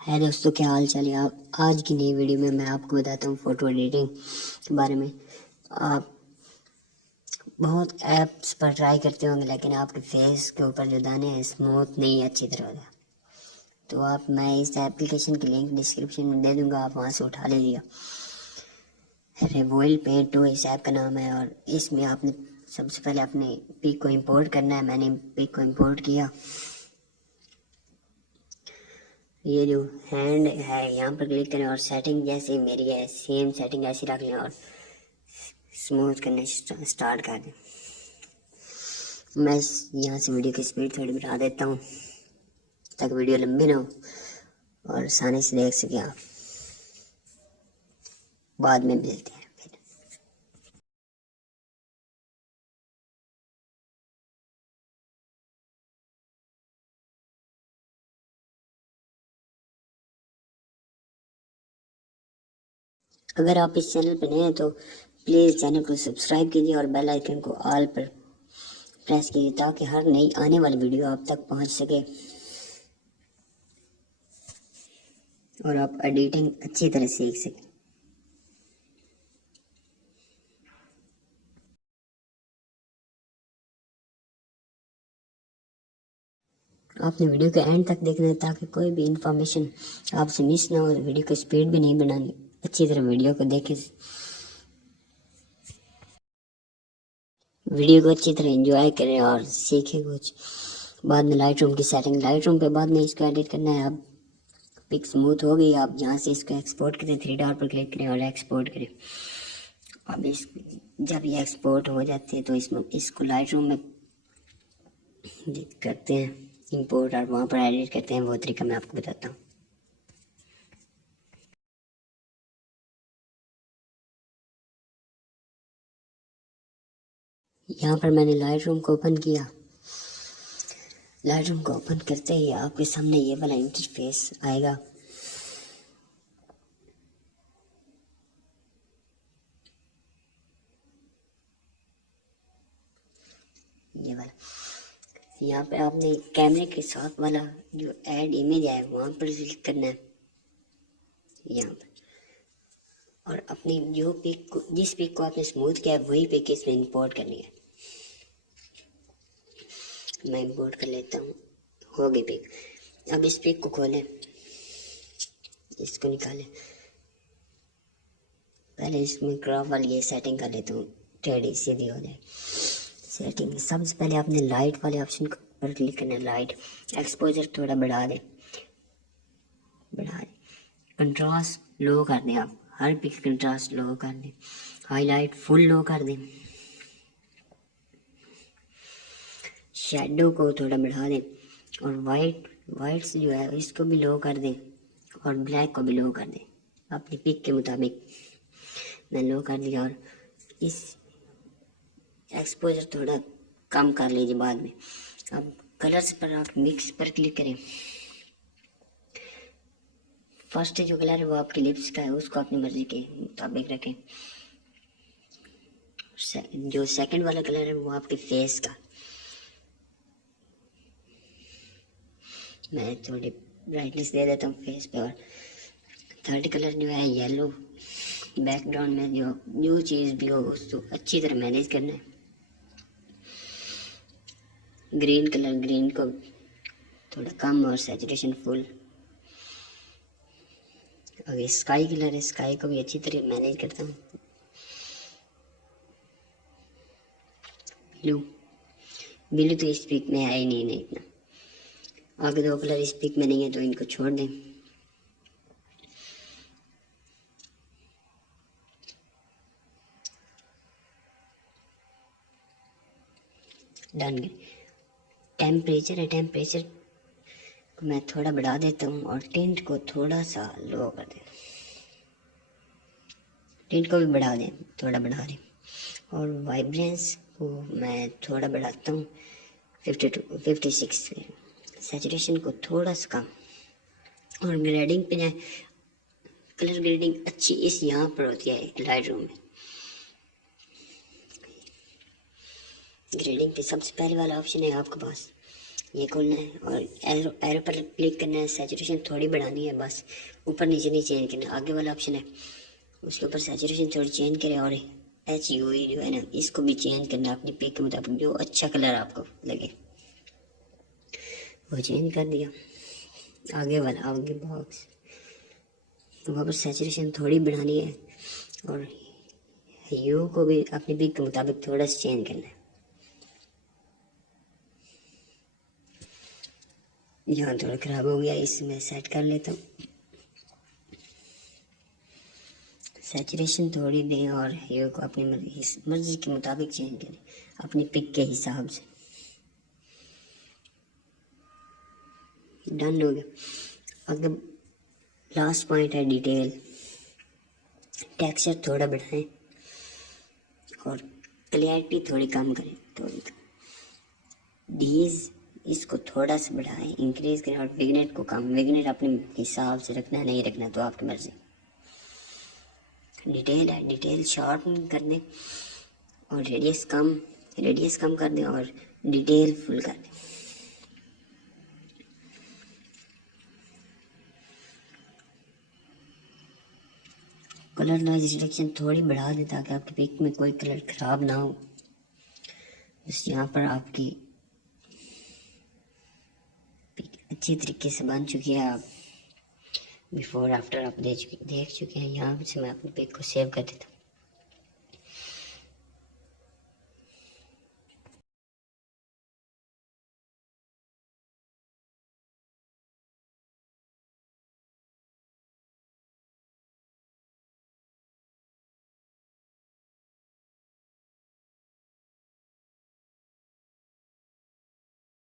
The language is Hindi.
है दोस्तों, क्या हाल चाल है। आप आज की नई वीडियो में मैं आपको बताता हूँ फ़ोटो एडिटिंग के बारे में। आप बहुत ऐप्स पर ट्राई करते होंगे लेकिन आपके फेस के ऊपर जो दाने हैं स्मूथ नहीं अच्छी तरह होता। तो मैं इस एप्लीकेशन की लिंक डिस्क्रिप्शन में दे दूँगा, आप वहाँ से उठा लीजिएगा। रेवॉयल पेंट टू इस ऐप का नाम है और इसमें आपने सबसे पहले अपने पिक को इम्पोर्ट करना है। मैंने पिक को इम्पोर्ट किया। ये जो हैंड है यहाँ पर क्लिक करें और सेटिंग जैसे मेरी है सेम सेटिंग ऐसी रख लें और स्मूथ करने स्टार्ट कर दें। मैं यहाँ से वीडियो की स्पीड थोड़ी बढ़ा देता हूँ ताकि वीडियो लंबी ना हो और आसानी से देख सकें आप। बाद में मिलते हैं फिर। अगर आप इस चैनल पर नए हैं तो प्लीज़ चैनल को सब्सक्राइब कीजिए और बेल आइकन को ऑल पर प्रेस कीजिए ताकि हर नई आने वाली वीडियो आप तक पहुंच सके और आप एडिटिंग अच्छी तरह सीख सकें। आपने वीडियो के एंड तक देखना है ताकि कोई भी इंफॉर्मेशन आपसे मिस ना हो। वीडियो की स्पीड भी नहीं बनानी, अच्छी तरह वीडियो को देखें, वीडियो को अच्छी तरह एंजॉय करें और सीखें कुछ। बाद में लाइटरूम की सेटिंग, लाइटरूम पे बाद में इसको एडिट करना है। अब पिक स्मूथ हो गई, आप यहाँ से इसको एक्सपोर्ट करें, 3 डॉट पर क्लिक करें और एक्सपोर्ट करें। अब इस जब ये एक्सपोर्ट हो जाती है तो इसमें इसको लाइटरूम में करते हैं इंपोर्ट और वहाँ पर एडिट करते हैं। वो तरीका मैं आपको बताता हूँ। यहाँ पर मैंने लाइटरूम को ओपन किया। लाइटरूम को ओपन करते ही आपके सामने ये वाला इंटरफेस आएगा। ये वाला यहाँ पे आपने कैमरे के साथ वाला जो ऐड इमेज है वहाँ पर क्लिक करना है यहाँ पर, और अपनी जो पिक को जिस पिक को आपने स्मूथ किया है वही पिक इसमें इंपोर्ट करनी है। मैं इंपोर्ट कर लेता हूँ, हो गई पिक। अब इस पिक को खोलें, इसको निकालें। पहले इसमें क्रॉप वाली ये सेटिंग कर लेता हूँ, टेढ़ी सीधी हो जाए सेटिंग। सबसे पहले आपने लाइट वाले ऑप्शन पर क्लिक करना है। लाइट एक्सपोजर थोड़ा बढ़ा दें, कंट्रास्ट लो कर दें। आप हर पिक कंट्रास्ट लो कर दें, हाईलाइट फुल लो कर दें, शेडो को थोड़ा बढ़ा दें और वाइट्स जो है इसको भी लो कर दें और ब्लैक को भी लो कर दें अपनी पिक के मुताबिक। मैं लो कर दिया और इस एक्सपोजर थोड़ा कम कर लीजिए बाद में। अब कलर्स पर आप मिक्स पर क्लिक करें। फर्स्ट जो कलर है वो आपकी लिप्स का है, उसको अपनी मर्जी के मुताबिक रखें। जो सेकंड वाला कलर है वो आपके फेस का। मैं थोड़ी ब्राइटनेस दे देता हूँ फेस पे। और थर्ड कलर जो है येलो, बैकग्राउंड में जो चीज़ भी हो उसको अच्छी तरह मैनेज करना है। ग्रीन कलर, ग्रीन को थोड़ा कम और सैचुरेशन फुल। और स्काई कलर है, स्काई को भी अच्छी तरह मैनेज करता हूँ। ब्लू तो इस पिक में है ही नहीं इतना। आगे 2 कलर इस पिक में नहीं है तो इनको छोड़ दें। डन। टेम्परेचर है, टेम्परेचर को मैं थोड़ा बढ़ा देता हूँ और टिंट को थोड़ा सा लो कर दें। टिंट को भी बढ़ा दें, थोड़ा बढ़ा दें। और वाइब्रेंस को मैं थोड़ा बढ़ाता हूँ 56 पे। सैचुरेशन को थोड़ा सा कम। और ग्रेडिंग पे जाए, कलर ग्रेडिंग अच्छी इस यहाँ पर होती है लाइटरूम में। ग्रेडिंग पे सबसे पहले वाला ऑप्शन है आपके पास ये खोलना है और एरो एरो पर क्लिक करना है, सैचुरेशन थोड़ी बढ़ानी है बस, ऊपर नीचे नहीं चेंज करना। आगे वाला ऑप्शन है उसके ऊपर सैचुरेशन थोड़ी चेंज करें और HUE जो है ना इसको भी चेंज करना अपनी पिक के मुताबिक, जो अच्छा कलर आपको लगे वो चेंज कर दिया। आगे बॉक्स वहाँ पर सैचुरेशन थोड़ी बढ़ानी है और ह्यू को भी अपनी पिक के मुताबिक थोड़ा सा चेंज करना है। यहाँ थोड़ा ख़राब हो गया, इसमें सेट कर लेता हूँ। सैचुरेशन थोड़ी दें और ह्यू को अपनी मर्जी के मुताबिक चेंज करें अपनी पिक के हिसाब से। डन हो गया। अगर लास्ट पॉइंट है डिटेल, टेक्सचर थोड़ा बढ़ाएं और क्लैरिटी थोड़ी कम करें, थोड़ी डीज इसको थोड़ा सा बढ़ाएं, इंक्रीज करें और विग्नेट को कम, विग्नेट अपने हिसाब से रखना है नहीं रखना तो आपकी मर्जी। डिटेल है, डिटेल शॉर्ट कर दें और रेडियस कम कर दें और डिटेल फुल कर दें। कलर नॉइज रिडक्शन थोड़ी बढ़ा दें ताकि आपकी पिक में कोई कलर ख़राब ना हो। बस यहाँ पर आपकी पिक अच्छी तरीके से बन चुकी है, आप बिफोर आफ्टर आप देख चुके हैं। यहाँ से मैं अपनी पिक को सेव कर देता हूँ।